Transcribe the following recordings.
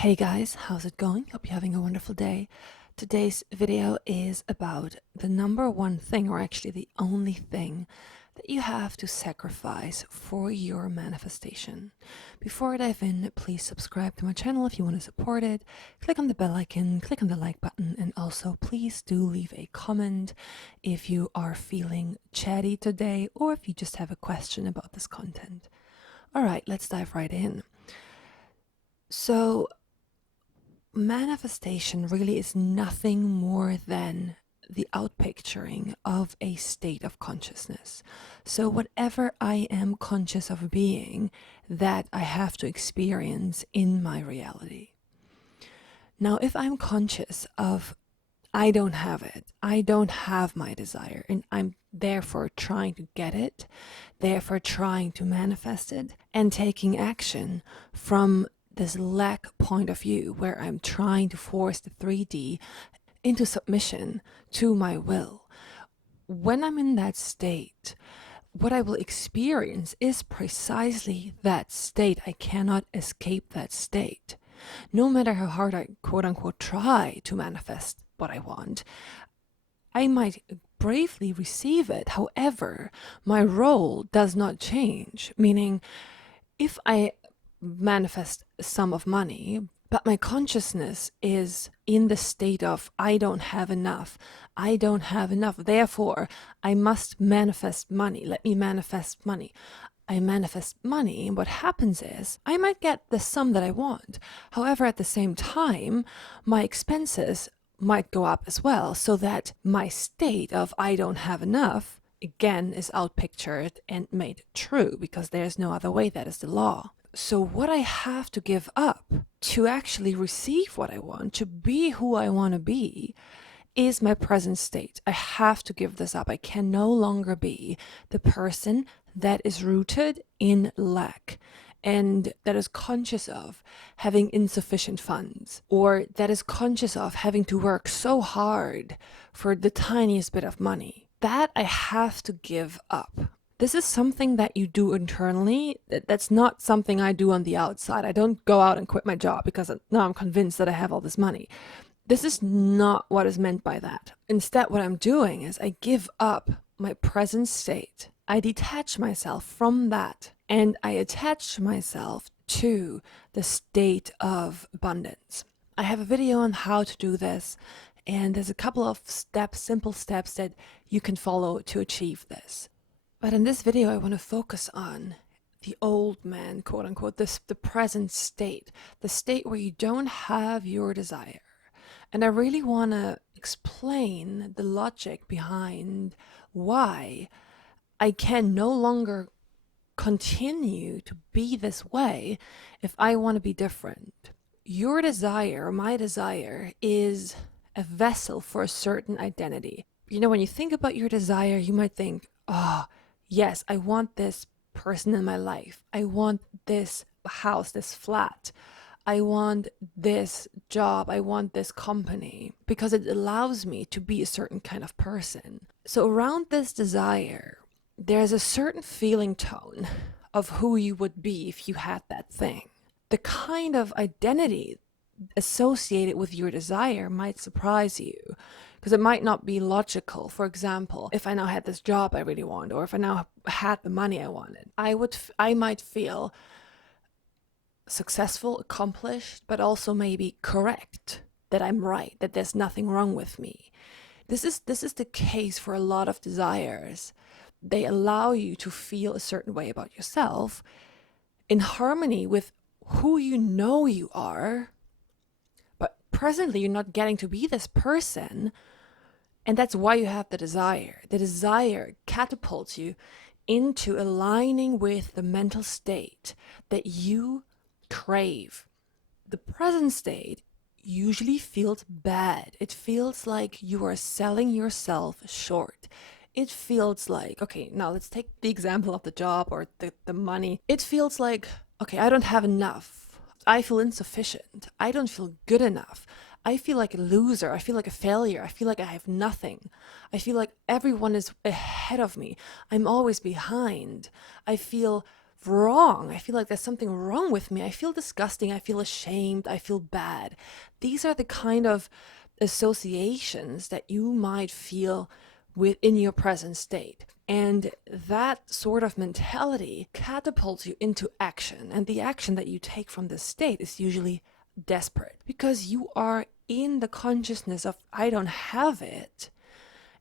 Hey guys, how's it going? Hope you're having a wonderful day. Today's video is about the number one thing, or actually the only thing, that you have to sacrifice for your manifestation. Before I dive in, please subscribe to my channel if you want to support it. Click on the bell icon, click on the like button, and also please do leave a comment if you are feeling chatty today or if you just have a question about this content. All right, let's dive right in. So, manifestation really is nothing more than the outpicturing of a state of consciousness. So, whatever I am conscious of being, that I have to experience in my reality. Now, if I'm conscious of I don't have it, I don't have my desire, and I'm therefore trying to get it, therefore trying to manifest it, and taking action from this lack point of view where I'm trying to force the 3D into submission to my will. When I'm in that state, what I will experience is precisely that state. I cannot escape that state. No matter how hard I quote unquote try to manifest what I want, I might bravely receive it. However, my role does not change, meaning if I manifest a sum of money, but my consciousness is in the state of I don't have enough. I don't have enough. Therefore, I must manifest money. Let me manifest money. I manifest money, and what happens is I might get the sum that I want. However, at the same time, my expenses might go up as well, so that my state of I don't have enough again is outpictured and made true, because there's no other way. That is the law. So what I have to give up to actually receive what I want, to be who I want to be, is my present state. I have to give this up. I can no longer be the person that is rooted in lack and that is conscious of having insufficient funds, or that is conscious of having to work so hard for the tiniest bit of money. That I have to give up. This is something that you do internally. That's not something I do on the outside. I don't go out and quit my job because now I'm convinced that I have all this money. This is not what is meant by that. Instead, what I'm doing is I give up my present state. I detach myself from that and I attach myself to the state of abundance. I have a video on how to do this, and there's a couple of steps, simple steps that you can follow to achieve this. But in this video, I want to focus on the old man, quote unquote, the present state, the state where you don't have your desire. And I really want to explain the logic behind why I can no longer continue to be this way if I want to be different. Your desire, my desire, is a vessel for a certain identity. You know, when you think about your desire, you might think, oh, yes, I want this person in my life. I want this house, this flat. I want this job. I want this company, because it allows me to be a certain kind of person. So around this desire, there's a certain feeling tone of who you would be if you had that thing. The kind of identity associated with your desire might surprise you, because it might not be logical. For example, if I now had this job I really want, or if I now had the money I wanted, I might feel successful, accomplished, but also maybe correct, that I'm right, that there's nothing wrong with me. This is the case for a lot of desires. They allow you to feel a certain way about yourself in harmony with who you know you are, but presently you're not getting to be this person, and that's why you have the desire. The desire catapults you into aligning with the mental state that you crave. The present state usually feels bad. It feels like you are selling yourself short. It feels like, okay, now let's take the example of the job or the money. It feels like, okay, I don't have enough. I feel insufficient. I don't feel good enough. I feel like a loser. I feel like a failure. I feel like I have nothing. I feel like everyone is ahead of me. I'm always behind. I feel wrong. I feel like there's something wrong with me. I feel disgusting. I feel ashamed. I feel bad. These are the kind of associations that you might feel within your present state. And that sort of mentality catapults you into action. And the action that you take from this state is usually desperate because you are in the consciousness of, I don't have it.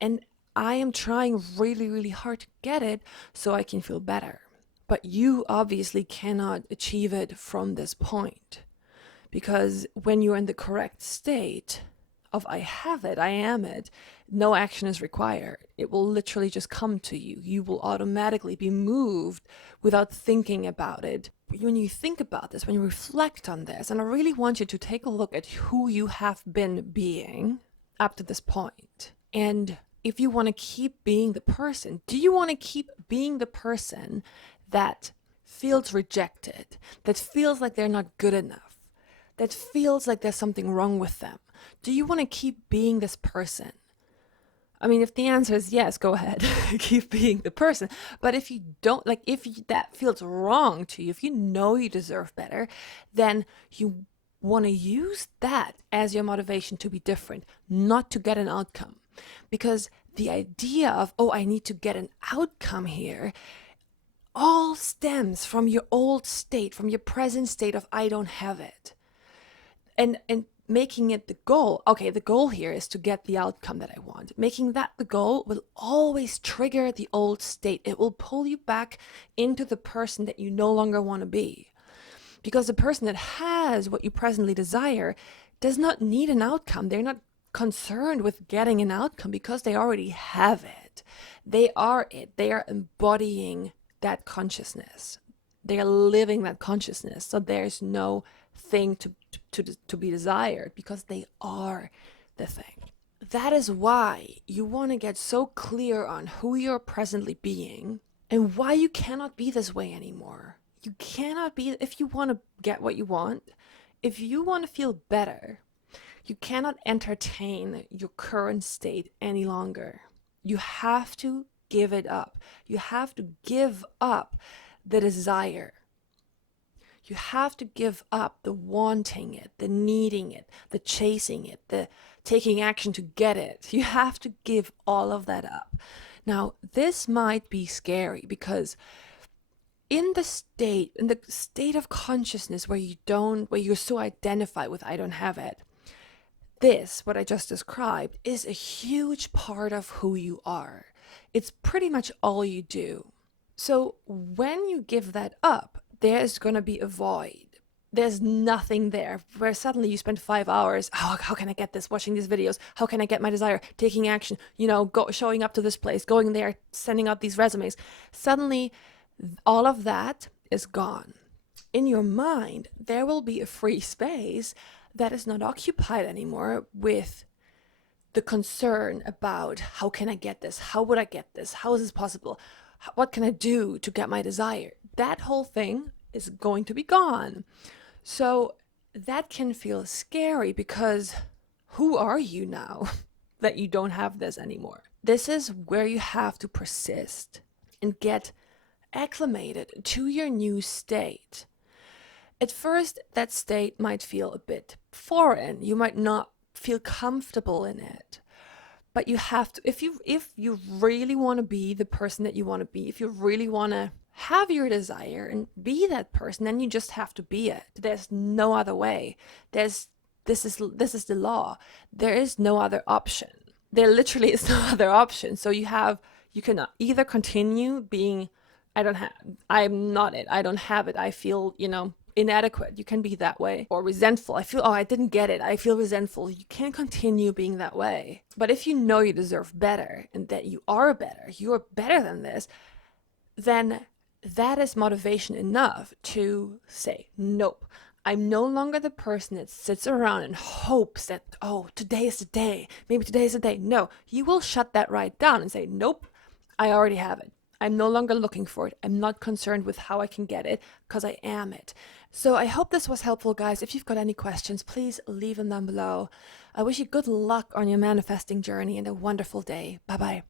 And I am trying really, really hard to get it so I can feel better. But you obviously cannot achieve it from this point. Because when you're in the correct state of I have it, I am it, no action is required. It will literally just come to you. You will automatically be moved without thinking about it. When you think about this, when you reflect on this, and I really want you to take a look at who you have been being up to this point. And if you want to keep being the person, do you want to keep being the person that feels rejected, that feels like they're not good enough, that feels like there's something wrong with them? Do you want to keep being this person? I mean, if the answer is yes, go ahead, keep being the person. But if you don't, like, if that feels wrong to you, if you know you deserve better, then you want to use that as your motivation to be different, not to get an outcome. Because the idea of, oh, I need to get an outcome here, all stems from your old state, from your present state of I don't have it. And making it the goal, okay, the goal here is to get the outcome that I want. Making that the goal will always trigger the old state. It will pull you back into the person that you no longer want to be. Because the person that has what you presently desire does not need an outcome. They're not concerned with getting an outcome because they already have it. They are it. They are embodying that consciousness. They are living that consciousness. So there's no thing to be desired because they are the thing. That is why you want to get so clear on who you're presently being and why you cannot be this way anymore. You cannot be, if you want to get what you want, if you want to feel better, you cannot entertain your current state any longer. You have to give it up. You have to give up the desire. You have to give up the wanting it, the needing it, the chasing it, the taking action to get it. You have to give all of that up. Now, this might be scary because in the state of consciousness where you're so identified with I don't have it, this, what I just described, is a huge part of who you are. It's pretty much all you do. So when you give that up, there's going to be a void. There's nothing there where suddenly you spend 5 hours, how can I get this, watching these videos, how can I get my desire, taking action, showing up to this place, going there, sending out these resumes. Suddenly, all of that is gone. In your mind, there will be a free space that is not occupied anymore with the concern about how can I get this, how would I get this, how is this possible, what can I do to get my desire. That whole thing is going to be gone. So that can feel scary because who are you now that you don't have this anymore? This is where you have to persist and get acclimated to your new state. At first, that state might feel a bit foreign. You might not feel comfortable in it. But you have to, if you really want to be the person that you want to be, if you really want to have your desire and be that person, then you just have to be it. There's no other way. This is the law. There is no other option. There literally is no other option. So you can either continue being, I'm not it, I don't have it, I feel, inadequate. You can be that way. Or resentful. I feel, I didn't get it. I feel resentful. You can't continue being that way. But if you know you deserve better and that you are better than this, then that is motivation enough to say, nope, I'm no longer the person that sits around and hopes that, today is the day. Maybe today is the day. No, you will shut that right down and say, nope, I already have it. I'm no longer looking for it. I'm not concerned with how I can get it because I am it. So I hope this was helpful, guys. If you've got any questions, please leave them down below. I wish you good luck on your manifesting journey and a wonderful day. Bye-bye.